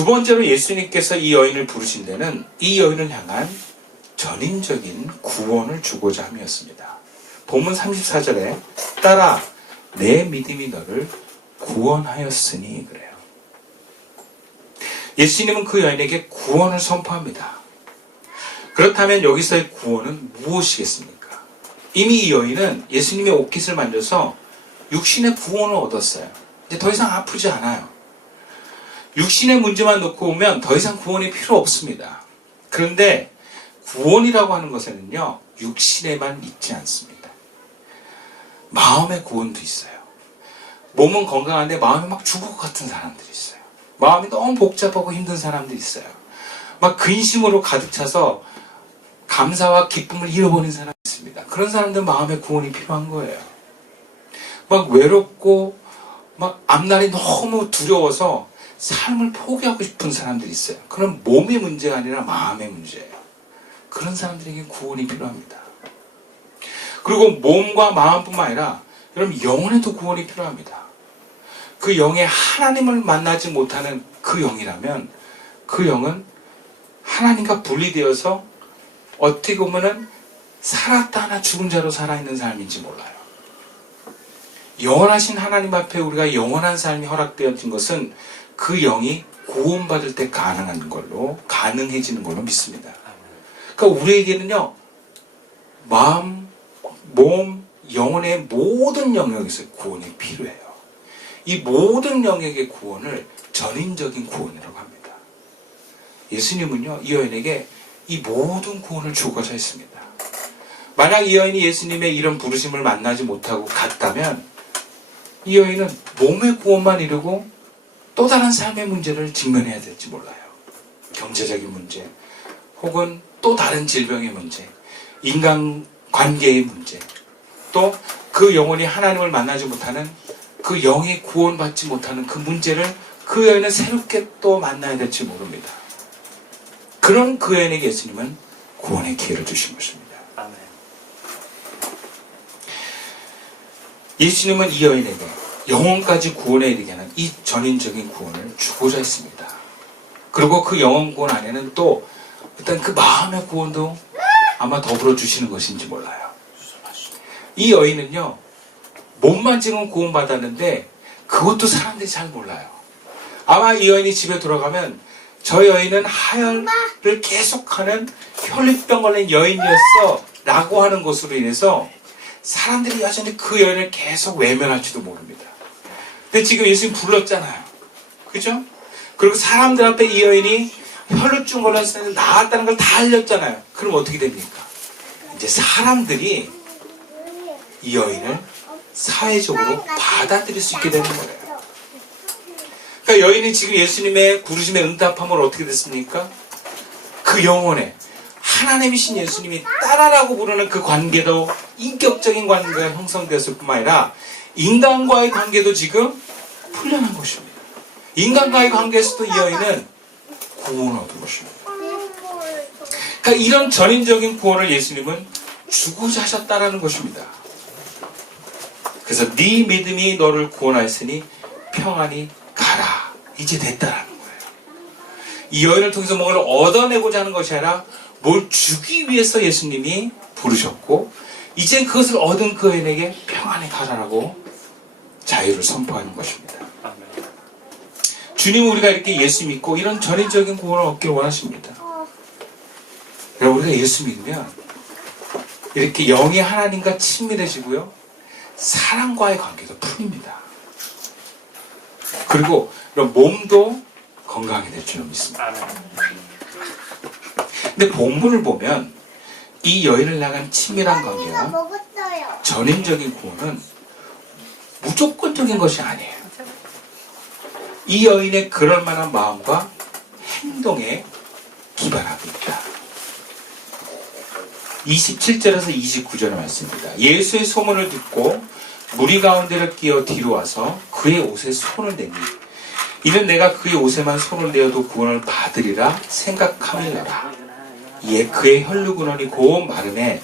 두 번째로 예수님께서 이 여인을 부르신 데는 이 여인을 향한 전인적인 구원을 주고자 함이었습니다. 본문 34절에 따라 내 믿음이 너를 구원하였으니 그래요. 예수님은 그 여인에게 구원을 선포합니다. 그렇다면 여기서의 구원은 무엇이겠습니까? 이미 이 여인은 예수님의 옷깃을 만져서 육신의 구원을 얻었어요. 이제 더 이상 아프지 않아요. 육신의 문제만 놓고 보면 더 이상 구원이 필요 없습니다. 그런데 구원이라고 하는 것에는요, 육신에만 있지 않습니다. 마음의 구원도 있어요. 몸은 건강한데 마음이 막 죽을 것 같은 사람들이 있어요. 마음이 너무 복잡하고 힘든 사람들이 있어요. 막 근심으로 가득 차서 감사와 기쁨을 잃어버린 사람이 있습니다. 그런 사람들은 마음의 구원이 필요한 거예요. 막 외롭고 막 앞날이 너무 두려워서 삶을 포기하고 싶은 사람들이 있어요. 그건 몸의 문제가 아니라 마음의 문제예요. 그런 사람들에게 구원이 필요합니다. 그리고 몸과 마음뿐만 아니라 여러분 영혼에도 구원이 필요합니다. 그 영에 하나님을 만나지 못하는 그 영이라면 그 영은 하나님과 분리되어서 어떻게 보면은 살았다 하나 죽은 자로 살아있는 삶인지 몰라요. 영원하신 하나님 앞에 우리가 영원한 삶이 허락되어진 것은 그 영이 구원받을 때 가능해지는 걸로 믿습니다. 그러니까 우리에게는요, 마음, 몸, 영혼의 모든 영역에서 구원이 필요해요. 이 모든 영역의 구원을 전인적인 구원이라고 합니다. 예수님은요, 이 여인에게 이 모든 구원을 주고자 했습니다. 만약 이 여인이 예수님의 이런 부르심을 만나지 못하고 갔다면 이 여인은 몸의 구원만 이루고 또 다른 삶의 문제를 직면해야 될지 몰라요. 경제적인 문제, 혹은 또 다른 질병의 문제, 인간관계의 문제, 또 그 영혼이 하나님을 만나지 못하는 그 영이 구원받지 못하는 그 문제를 그 여인은 새롭게 또 만나야 될지 모릅니다. 그런 그 여인에게 예수님은 구원의 기회를 주신 것입니다. 아멘. 예수님은 이 여인에게 영혼까지 구원에 이르게 하는 이 전인적인 구원을 주고자 했습니다. 그리고 그 영혼 구원 안에는 또 일단 그 마음의 구원도 아마 더불어 주시는 것인지 몰라요. 이 여인은요, 몸만 지금 구원받았는데 그것도 사람들이 잘 몰라요. 아마 이 여인이 집에 돌아가면 저 여인은 하혈을 계속하는 혈류병 걸린 여인이었어 라고 하는 것으로 인해서 사람들이 여전히 그 여인을 계속 외면할지도 모릅니다. 근데 지금 예수님 불렀잖아요. 그죠? 그리고 사람들 앞에 이 여인이 혈루증 걸렸을 때 나았다는 걸 다 알렸잖아요. 그럼 어떻게 됩니까? 이제 사람들이 이 여인을 사회적으로 받아들일 수 있게 되는 거예요. 그러니까 여인이 지금 예수님의 부르심에 응답함으로 어떻게 됐습니까? 그 영혼에 하나님이신 예수님이 딸아라고 부르는 그 관계도 인격적인 관계가 형성되었을 뿐만 아니라 인간과의 관계도 지금 풀려난 것입니다. 인간과의 관계에서도 이 여인은 구원을 얻은 것입니다. 그러니까 이런 전인적인 구원을 예수님은 주고자 하셨다라는 것입니다. 그래서 네 믿음이 너를 구원하였으니 평안히 가라. 이제 됐다라는 거예요. 이 여인을 통해서 뭔가를 얻어내고자 하는 것이 아니라 뭘 주기 위해서 예수님이 부르셨고 이제 그것을 얻은 그 여인에게 평안히 가라라고 자유를 선포하는 것입니다. 주님은 우리가 이렇게 예수 믿고 이런 전인적인 구원을 얻기를 원하십니다. 우리가 예수 믿으면 이렇게 영이 하나님과 친밀해지고요, 사랑과의 관계도 풀립니다. 그리고 몸도 건강하게 될 줄로 믿습니다. 근데 본문을 보면 이 여인을 향한 친밀한 관계와 전인적인 구원은 무조건적인 것이 아니에요. 이 여인의 그럴 만한 마음과 행동에 기반하고 있다. 27절에서 29절의 말씀입니다. 예수의 소문을 듣고 무리 가운데를 끼어 뒤로 와서 그의 옷에 손을 대니 이는 내가 그의 옷에만 손을 대어도 구원을 받으리라 생각하밀러라. 이에 그의 혈류근원이 곧 마름에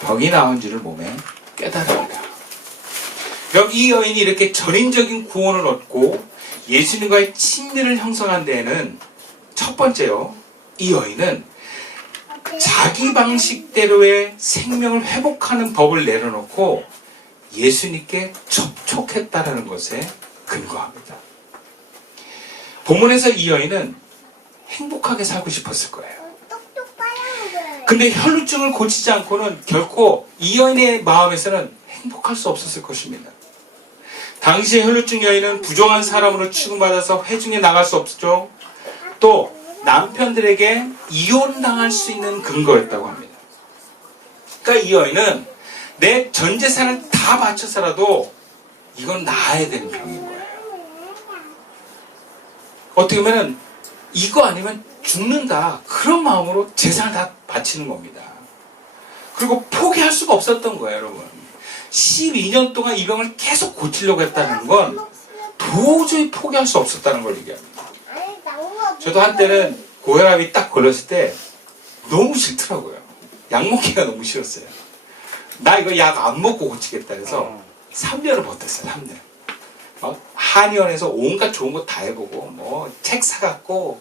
병이 나온 줄을 몸에 깨달으리라. 그럼 이 여인이 이렇게 전인적인 구원을 얻고 예수님과의 친밀을 형성한 데에는 첫 번째요. 이 여인은 자기 방식대로의 생명을 회복하는 법을 내려놓고 예수님께 접촉했다는 것에 근거합니다. 본문에서 이 여인은 행복하게 살고 싶었을 거예요. 근데 혈루증을 고치지 않고는 결코 이 여인의 마음에서는 행복할 수 없었을 것입니다. 당시의 혈루증 여인은 부정한 사람으로 취급받아서 회중에 나갈 수 없었죠. 또 남편들에게 이혼당할 수 있는 근거였다고 합니다. 그러니까 이 여인은 내 전 재산을 다 바쳐서라도 이건 나아야 되는 병인 거예요. 어떻게 보면 이거 아니면 죽는다, 그런 마음으로 재산을 다 바치는 겁니다. 그리고 포기할 수가 없었던 거예요, 여러분. 12년 동안 이 병을 계속 고치려고 했다는 건 도저히 포기할 수 없었다는 걸 얘기합니다. 저도 한때는 고혈압이 딱 걸렸을 때 너무 싫더라고요. 약 먹기가 너무 싫었어요. 나 이거 약 안 먹고 고치겠다 해서 3년을 버텼어요. 3년. 한의원에서 온갖 좋은 거 다 해보고 뭐 책 사갖고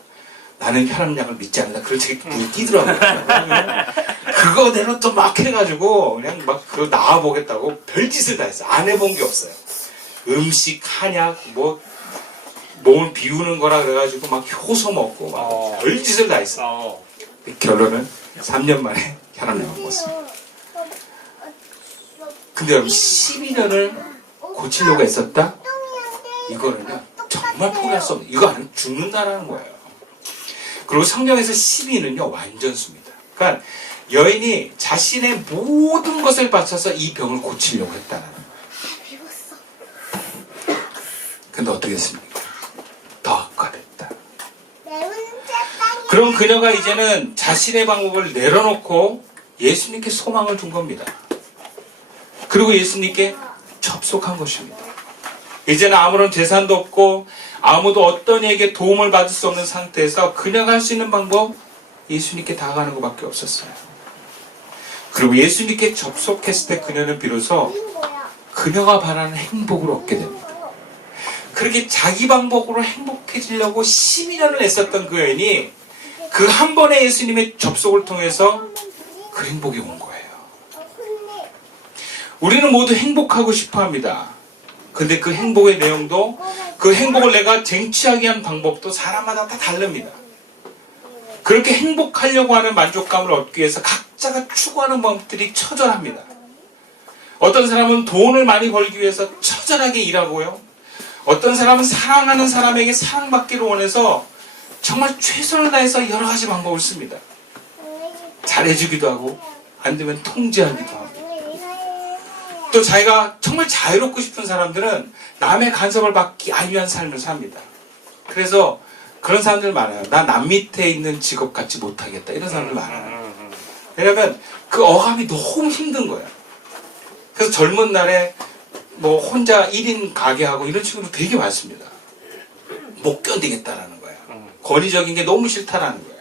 나는 혈압약을 믿지 않는다, 그런 책이 눈에 띄더라고요. 그거대로 또 막 해가지고 그냥 막 그거 나와보겠다고 별짓을 다 했어요. 안 해본 게 없어요. 음식, 한약, 뭐 몸을 비우는 거라 그래가지고 막 효소 먹고 막 별짓을 다 했어요. 결론은 3년 만에 혈압약을 먹었어요. 근데 여러분, 12년을 고치려고 했었다? 이거는요 정말 포기할 수 없는, 이거 아니면 죽는다라는 거예요. 그리고 성경에서 12는요 완전수입니다. 그러니까 여인이 자신의 모든 것을 바쳐서 이 병을 고치려고 했다는 거예요. 근데 어떻게 했습니까? 더 악화됐다. 그럼 그녀가 이제는 자신의 방법을 내려놓고 예수님께 소망을 둔 겁니다. 그리고 예수님께 접속한 것입니다. 이제는 아무런 재산도 없고 아무도 어떤 이에게 도움을 받을 수 없는 상태에서 그녀가 할 수 있는 방법, 예수님께 다가가는 것밖에 없었어요. 그리고 예수님께 접속했을 때 그녀는 비로소 그녀가 바라는 행복을 얻게 됩니다. 그렇게 자기 방법으로 행복해지려고 12년을 애썼던 그 여인이 그 한 번의 예수님의 접속을 통해서 그 행복이 온 거예요. 우리는 모두 행복하고 싶어 합니다. 근데 그 행복의 내용도, 그 행복을 내가 쟁취하기 위한 방법도 사람마다 다 다릅니다. 그렇게 행복하려고 하는 만족감을 얻기 위해서 각자가 추구하는 방법들이 처절합니다. 어떤 사람은 돈을 많이 벌기 위해서 처절하게 일하고요. 어떤 사람은 사랑하는 사람에게 사랑받기를 원해서 정말 최선을 다해서 여러 가지 방법을 씁니다. 잘해주기도 하고, 안 되면 통제하기도 하고. 또 자기가 정말 자유롭고 싶은 사람들은 남의 간섭을 받기 위한 삶을 삽니다. 그래서 그런 사람들 많아요. 나 남 밑에 있는 직업 갖지 못하겠다, 이런 사람들 많아요. 왜냐면 그 어감이 너무 힘든 거예요. 그래서 젊은 날에 뭐 혼자 1인 가게하고 이런 친구도 되게 많습니다. 못 견디겠다라는 거예요. 권위적인 게 너무 싫다라는 거예요.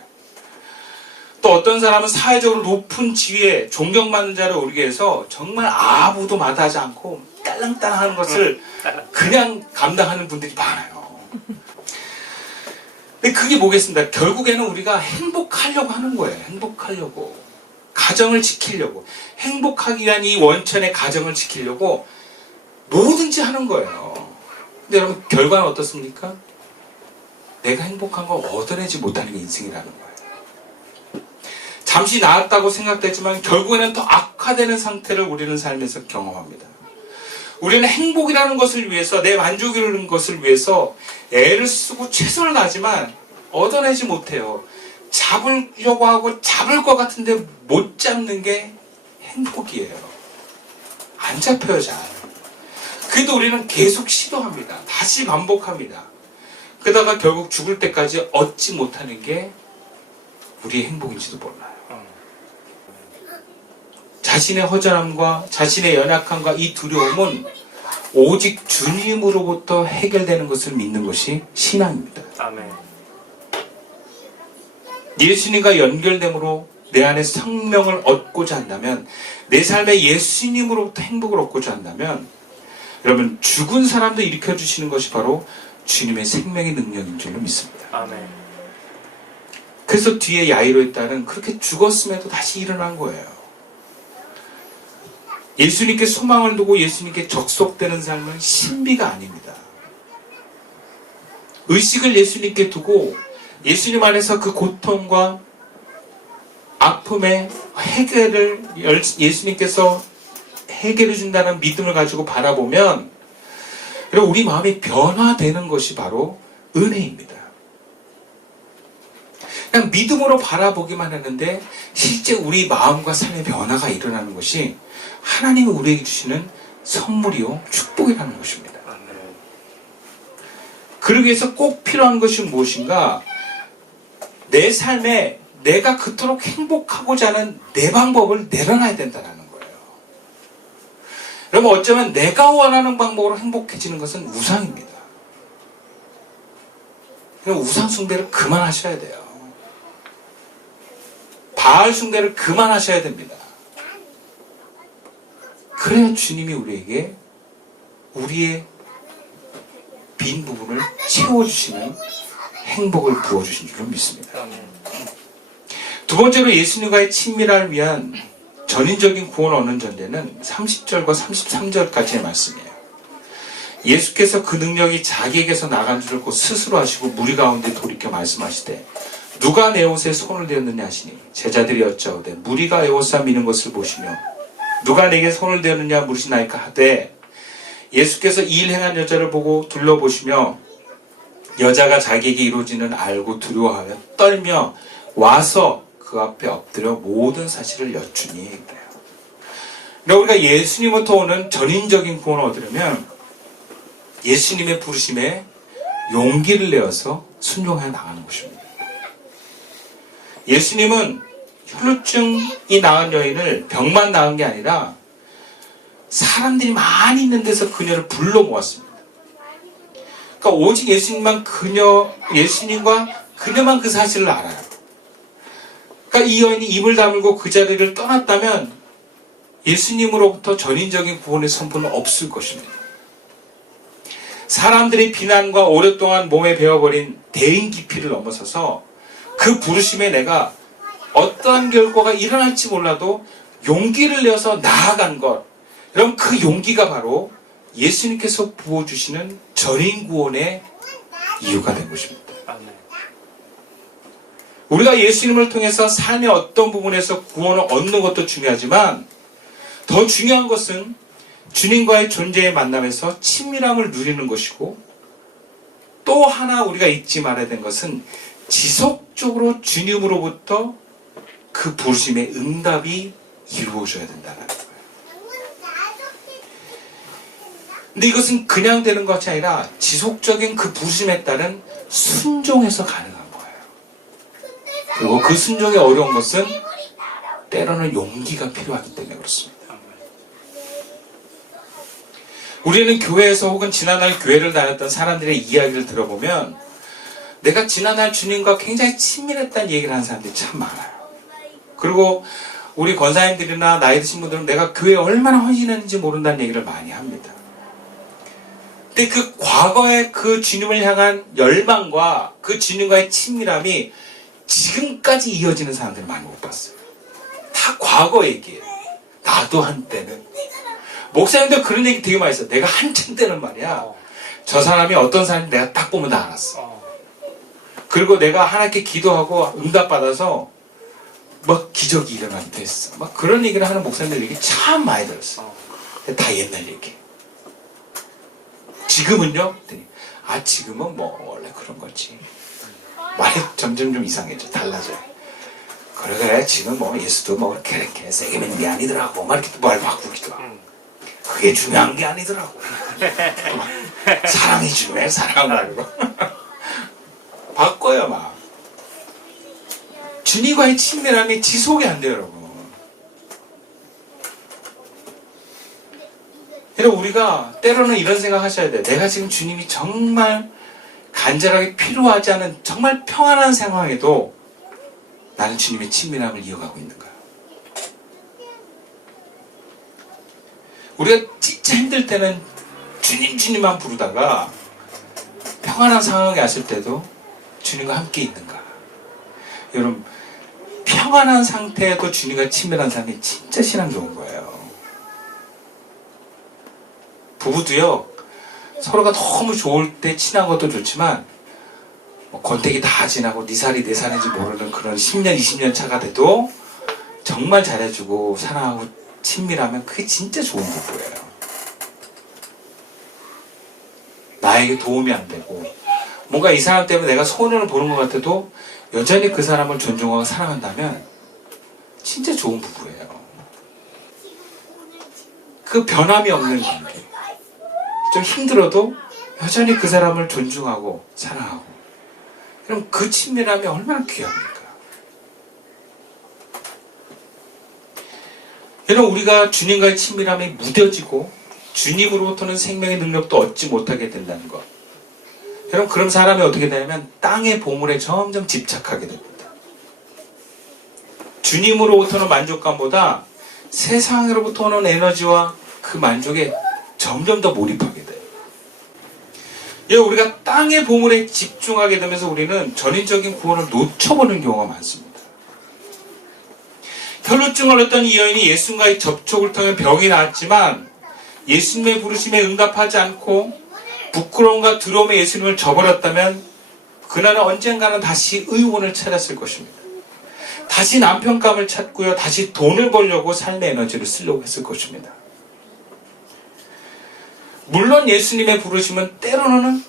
또 어떤 사람은 사회적으로 높은 지위에 존경받는 자를 오르기 위해서 정말 아무도 마다하지 않고 딸랑딸랑 하는 것을 그냥 감당하는 분들이 많아요. 근데 그게 뭐겠습니까? 결국에는 우리가 행복하려고 하는 거예요. 행복하려고. 가정을 지키려고. 행복하기 위한 이 원천의 가정을 지키려고 뭐든지 하는 거예요. 근데 여러분, 결과는 어떻습니까? 내가 행복한 걸 얻어내지 못하는 게 인생이라는 거예요. 잠시 나았다고 생각되지만 결국에는 더 악화되는 상태를 우리는 삶에서 경험합니다. 우리는 행복이라는 것을 위해서, 내 만족이라는 것을 위해서 애를 쓰고 최선을 다하지만 얻어내지 못해요. 잡으려고 하고 잡을 것 같은데 못 잡는 게 행복이에요. 안 잡혀요, 잘. 그래도 우리는 계속 시도합니다. 다시 반복합니다. 그러다가 결국 죽을 때까지 얻지 못하는 게 우리의 행복인지도 몰라요. 자신의 허전함과 자신의 연약함과 이 두려움은 오직 주님으로부터 해결되는 것을 믿는 것이 신앙입니다. 아멘. 예수님과 연결됨으로 내 안에 생명을 얻고자 한다면, 내 삶에 예수님으로부터 행복을 얻고자 한다면, 여러분, 죽은 사람도 일으켜 주시는 것이 바로 주님의 생명의 능력인 줄로 믿습니다. 아멘. 그래서 뒤에 야이로의 딸은 그렇게 죽었음에도 다시 일어난 거예요. 예수님께 소망을 두고 예수님께 적속되는 삶은 신비가 아닙니다. 의식을 예수님께 두고 예수님 안에서 그 고통과 아픔의 해결을 예수님께서 해결해 준다는 믿음을 가지고 바라보면 여러분 우리 마음이 변화되는 것이 바로 은혜입니다. 그냥 믿음으로 바라보기만 하는데 실제 우리 마음과 삶의 변화가 일어나는 것이 하나님이 우리에게 주시는 선물이요 축복이라는 것입니다. 그러기 위해서 꼭 필요한 것이 무엇인가? 내 삶에 내가 그토록 행복하고자 하는 내 방법을 내려놔야 된다는 거예요. 여러분 어쩌면 내가 원하는 방법으로 행복해지는 것은 우상입니다. 우상 숭배를 그만하셔야 돼요. 바알 숭배를 그만하셔야 됩니다. 그래야 주님이 우리에게 우리의 빈 부분을 채워주시는 행복을 부어주신 줄로 믿습니다. 두 번째로 예수님과의 친밀함을 위한 전인적인 구원 얻는 전제는 30절과 33절까지의 말씀이에요. 예수께서 그 능력이 자기에게서 나간 줄을 곧 스스로 하시고 무리 가운데 돌이켜 말씀하시되 누가 내 옷에 손을 대었느냐 하시니 제자들이 여짜오되 무리가 내 옷을 미는 것을 보시며 누가 내게 손을 대었느냐 물으시나이까 하되 예수께서 이 일 행한 여자를 보고 둘러보시며 여자가 자기에게 이루어지는 알고 두려워하며 떨며 와서 그 앞에 엎드려 모든 사실을 여쭈니 그래요. 그러니까 우리가 예수님부터 오는 전인적인 구원을 얻으려면 예수님의 부르심에 용기를 내어서 순종해 나가는 것입니다. 예수님은 혈루증이 나은 여인을 병만 나은 게 아니라 사람들이 많이 있는 데서 그녀를 불러 모았습니다. 그러니까 오직 예수님과 그녀만 그 사실을 알아요. 그러니까 이 여인이 입을 다물고 그 자리를 떠났다면 예수님으로부터 전인적인 구원의 선포는 없을 것입니다. 사람들의 비난과 오랫동안 몸에 배어버린 대인 기피를 넘어서서 그 부르심에 내가 어떠한 결과가 일어날지 몰라도 용기를 내어서 나아간 것, 여러분 그 용기가 바로 예수님께서 부어주시는 전인 구원의 이유가 된 것입니다. 우리가 예수님을 통해서 삶의 어떤 부분에서 구원을 얻는 것도 중요하지만 더 중요한 것은 주님과의 존재의 만남에서 친밀함을 누리는 것이고 또 하나 우리가 잊지 말아야 되는 것은 지속적으로 주님으로부터 그 부르심의 응답이 이루어져야 된다는 거예요. 근데 이것은 그냥 되는 것이 아니라 지속적인 그 부르심에 따른 순종에서 가능한 거예요. 그리고 그 순종이 어려운 것은 때로는 용기가 필요하기 때문에 그렇습니다. 우리는 교회에서 혹은 지난날 교회를 다녔던 사람들의 이야기를 들어보면 내가 지난날 주님과 굉장히 친밀했다는 얘기를 하는 사람들이 참 많아요. 그리고 우리 권사님들이나 나이 드신 분들은 내가 교회에 얼마나 헌신했는지 모른다는 얘기를 많이 합니다. 근데 그 과거의 그 주님을 향한 열망과 그 주님과의 친밀함이 지금까지 이어지는 사람들이 많이 못 봤어요. 다 과거 얘기예요. 나도 한때는. 목사님도 그런 얘기 되게 많이 했어요. 내가 한참 때는 말이야. 저 사람이 어떤 사람인지 내가 딱 보면 다 알았어. 그리고 내가 하나님께 기도하고 응답받아서 막 기적이 일어나기도 했어. 막 그런 얘기를 하는 목사님들 얘기 참 많이 들었어. 다 옛날 얘기. 지금은요? 지금은 뭐 원래 그런 거지. 말이 점점 좀 이상해져. 달라져요. 그래 지금 뭐 예수도 뭐 그렇게 세게 믿는 게 아니더라고. 막 이렇게 말 바꾸기도 하고. 그게 중요한 게 아니더라고. 사랑이 중요해. 사랑 말고. 바꿔요 막. 주님과의 친밀함이 지속이 안 돼요 여러분. 여러분 우리가 때로는 이런 생각 하셔야 돼요. 내가 지금 주님이 정말 간절하게 필요하지 않은 정말 평안한 상황에도 나는 주님의 친밀함을 이어가고 있는가. 우리가 진짜 힘들 때는 주님만 부르다가 평안한 상황에 왔을 때도 주님과 함께 있는가. 여러분, 평안한 상태에도 주님과 친밀한 사람이 진짜 신앙 좋은 거예요. 부부도요, 서로가 너무 좋을 때 친한 것도 좋지만, 뭐 권태기 다 지나고 네 살이 내 살인지 모르는 그런 10년, 20년 차가 돼도 정말 잘해주고 사랑하고 친밀하면 그게 진짜 좋은 부부예요. 나에게 도움이 안 되고, 뭔가 이 사람 때문에 내가 손해를 보는 것 같아도 여전히 그 사람을 존중하고 사랑한다면 진짜 좋은 부부예요. 그 변함이 없는 관계. 좀 힘들어도 여전히 그 사람을 존중하고 사랑하고. 그럼 그 친밀함이 얼마나 귀합니까? 여러분, 우리가 주님과의 친밀함이 무뎌지고 주님으로부터는 생명의 능력도 얻지 못하게 된다는 것. 여러분, 그럼 사람이 어떻게 되냐면 땅의 보물에 점점 집착하게 됩니다. 주님으로부터는 만족감보다 세상으로부터 오는 에너지와 그 만족에 점점 더 몰입하게 돼요. 우리가 땅의 보물에 집중하게 되면서 우리는 전인적인 구원을 놓쳐보는 경우가 많습니다. 혈루증을 앓았던 이 여인이 예수님과의 접촉을 통해 병이 나았지만 예수님의 부르심에 응답하지 않고 부끄러움과 두려움에 예수님을 저버렸다면 그날은 언젠가는 다시 의원을 찾았을 것입니다. 다시 남편감을 찾고요. 다시 돈을 벌려고 삶의 에너지를 쓰려고 했을 것입니다. 물론 예수님의 부르심은 때로는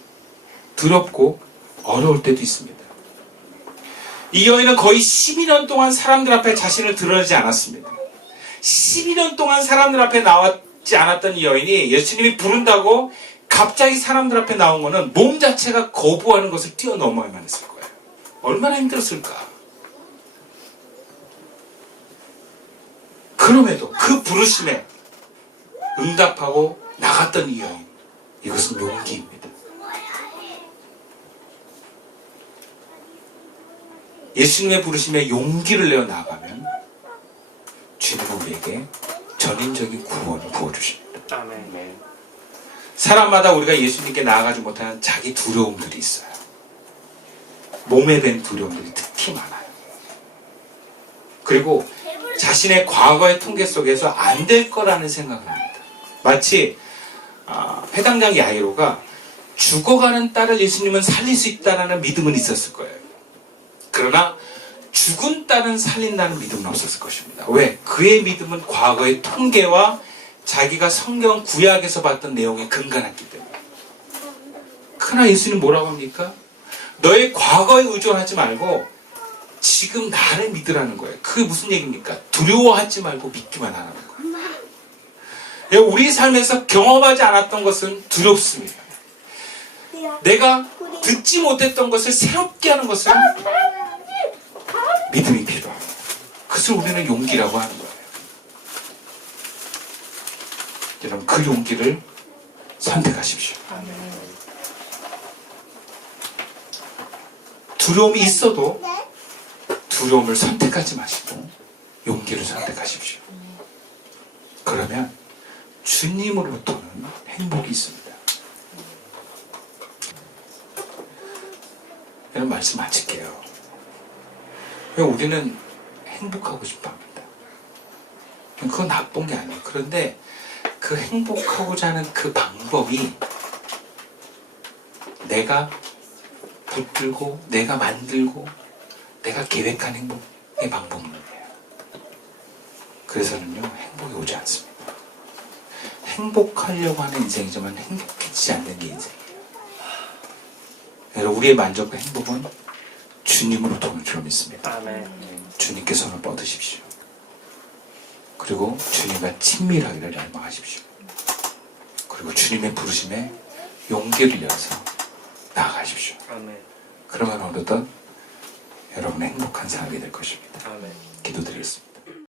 두렵고 어려울 때도 있습니다. 이 여인은 거의 12년 동안 사람들 앞에 자신을 드러내지 않았습니다. 12년 동안 사람들 앞에 나왔지 않았던 이 여인이 예수님이 부른다고 갑자기 사람들 앞에 나온 거는 몸 자체가 거부하는 것을 뛰어넘어야만 했을 거예요. 얼마나 힘들었을까. 그럼에도 그 부르심에 응답하고 나갔던 이 여인, 이것은 용기입니다. 예수님의 부르심에 용기를 내어 나가면 주님은 우리에게 전인적인 구원을 부어주십니다. 아멘. 사람마다 우리가 예수님께 나아가지 못하는 자기 두려움들이 있어요. 몸에 밴 두려움들이 특히 많아요. 그리고 자신의 과거의 통계 속에서 안 될 거라는 생각을 합니다. 마치 회당장 야이로가 죽어가는 딸을 예수님은 살릴 수 있다는 믿음은 있었을 거예요. 그러나 죽은 딸은 살린다는 믿음은 없었을 것입니다. 왜? 그의 믿음은 과거의 통계와 자기가 성경 구약에서 봤던 내용에 근간했기 때문에. 그러나 예수님 뭐라고 합니까? 너의 과거에 의존하지 말고 지금 나를 믿으라는 거예요. 그게 무슨 얘기입니까? 두려워하지 말고 믿기만 하라는 거예요. 우리 삶에서 경험하지 않았던 것은 두렵습니다. 내가 듣지 못했던 것을 새롭게 하는 것은 믿음이 필요합니다. 그것을 우리는 용기라고 하는 거예요. 여러분, 그 용기를 선택하십시오. 두려움이 있어도 두려움을 선택하지 마시고 용기를 선택하십시오. 그러면 주님으로부터는 행복이 있습니다. 이런 말씀 마칠게요. 우리는 행복하고 싶어 합니다. 그건 나쁜 게 아니에요. 그런데 그 행복하고자 하는 그 방법이 내가 붙들고 내가 만들고 내가 계획한 행복의 방법론이에요. 그래서는요, 행복이 오지 않습니다. 행복하려고 하는 인생이지만 행복해지지 않는 게 인생이에요. 여러분, 우리의 만족과 행복은 주님으로부터 오는 줄 믿습니다. 아멘. 주님께 손을 뻗으십시오. 그리고 주님과 친밀하기를 열망하십시오. 그리고 주님의 부르심에 용기를 내어서 나아가십시오. 아멘. 그러면 어느덧 여러분의 행복한 삶이 될 것입니다. 아멘. 기도드리겠습니다.